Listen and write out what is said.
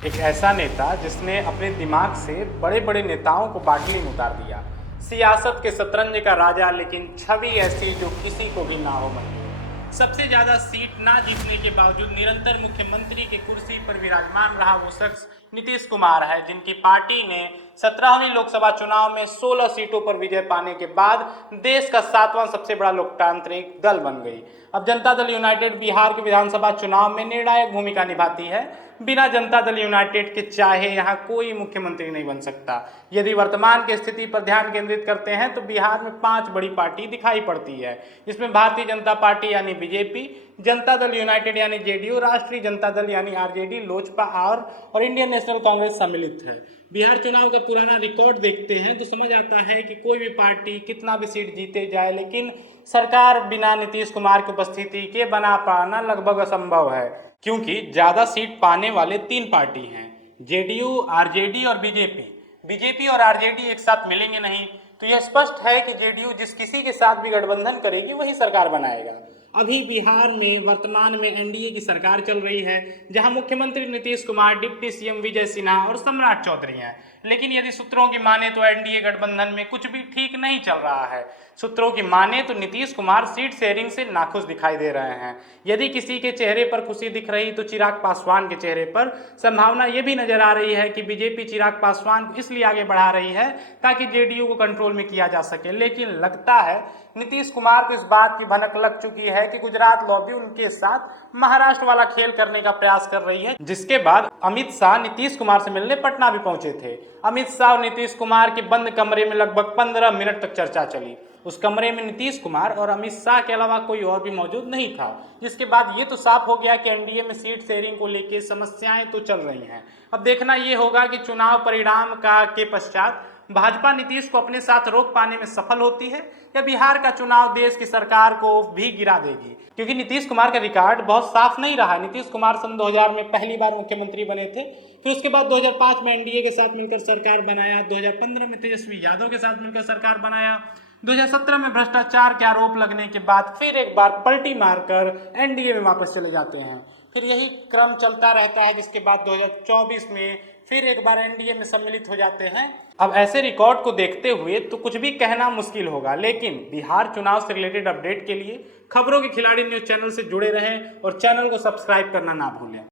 एक ऐसा नेता जिसने अपने दिमाग से बड़े बड़े नेताओं को बाटली में उतार दिया। सियासत के शतरंज का राजा, लेकिन छवि ऐसी जो किसी को भी ना हो मंजूर। सबसे ज्यादा सीट ना जीतने के बावजूद निरंतर मुख्यमंत्री की कुर्सी पर विराजमान रहा वो शख्स नीतीश कुमार है, जिनकी पार्टी ने 17वीं लोकसभा चुनाव में 16 सीटों पर विजय पाने के बाद देश का 7वां सबसे बड़ा लोकतांत्रिक दल बन गई। अब जनता दल यूनाइटेड बिहार के विधानसभा चुनाव में निर्णायक भूमिका निभाती है। बिना जनता दल यूनाइटेड के चाहे यहाँ कोई मुख्यमंत्री नहीं बन सकता। यदि वर्तमान की स्थिति पर ध्यान केंद्रित करते हैं तो बिहार में 5 बड़ी पार्टी दिखाई पड़ती है, जिसमें भारतीय जनता पार्टी यानी बीजेपी, जनता दल यूनाइटेड यानी जेडीयू, राष्ट्रीय जनता दल यानी आरजेडी, लोजपा और इंडियन नेशनल कांग्रेस सम्मिलित है। बिहार चुनाव का पुराना रिकॉर्ड देखते हैं तो समझ आता है कि कोई भी पार्टी कितना भी सीट जीते जाए, लेकिन सरकार बिना नीतीश कुमार की उपस्थिति के बना पाना लगभग असंभव है, क्योंकि ज्यादा सीट पाने वाले 3 पार्टी हैं, जेडीयू, आरजेडी और बीजेपी। बीजेपी और आरजेडी एक साथ मिलेंगे नहीं, तो यह स्पष्ट है कि जेडीयू जिस किसी के साथ भी गठबंधन करेगी वही सरकार बनाएगा। अभी बिहार में वर्तमान में एनडीए की सरकार चल रही है, जहां मुख्यमंत्री नीतीश कुमार, डिप्टी सीएम विजय सिन्हा और सम्राट चौधरी हैं। लेकिन यदि सूत्रों की माने तो एनडीए गठबंधन में कुछ भी ठीक नहीं चल रहा है। सूत्रों की माने तो नीतीश कुमार सीट शेयरिंग से नाखुश दिखाई दे रहे हैं। यदि किसी के चेहरे पर खुशी दिख रही तो चिराग पासवान के चेहरे पर संभावना यह भी नजर आ रही है कि बीजेपी चिराग पासवान को इसलिए आगे बढ़ा रही है ताकि जेडीयू को कंट्रोल में किया जा सके। लेकिन लगता है नीतीश कुमार को इस बात की भनक लग चुकी है कि गुजरात लॉबी उनके साथ महाराष्ट्र वाला खेल करने का प्रयास कर रही है, जिसके बाद अमित शाह नीतीश कुमार से मिलने पटना भी पहुंचे थे। अमित शाह और नीतीश कुमार के बंद कमरे में लगभग 15 मिनट तक चर्चा चली। उस कमरे में नीतीश कुमार और अमित शाह के अलावा कोई और भी मौजूद नहीं था, जिसके बाद ये तो साफ हो गया कि एनडीए में सीट शेयरिंग को लेकर समस्याएं तो चल रही हैं। अब देखना ये होगा कि चुनाव परिणाम के पश्चात भाजपा नीतीश को अपने साथ रोक पाने में सफल होती है या बिहार का चुनाव देश की सरकार को भी गिरा देगी, क्योंकि नीतीश कुमार का रिकॉर्ड बहुत साफ नहीं रहा। नीतीश कुमार सन 2000 में पहली बार मुख्यमंत्री बने थे, फिर उसके बाद 2005 में एनडीए के साथ मिलकर सरकार बनाया, 2015 में तेजस्वी यादव के साथ मिलकर सरकार बनाया, 2017 में भ्रष्टाचार के आरोप लगने के बाद फिर एक बार पलटी मारकर एनडीए में वापस चले जाते हैं। फिर यही क्रम चलता रहता है, जिसके बाद 2024 में फिर एक बार एनडीए में सम्मिलित हो जाते हैं। अब ऐसे रिकॉर्ड को देखते हुए तो कुछ भी कहना मुश्किल होगा, लेकिन बिहार चुनाव से रिलेटेड अपडेट के लिए खबरों के खिलाड़ी न्यूज चैनल से जुड़े रहें और चैनल को सब्सक्राइब करना ना भूलें।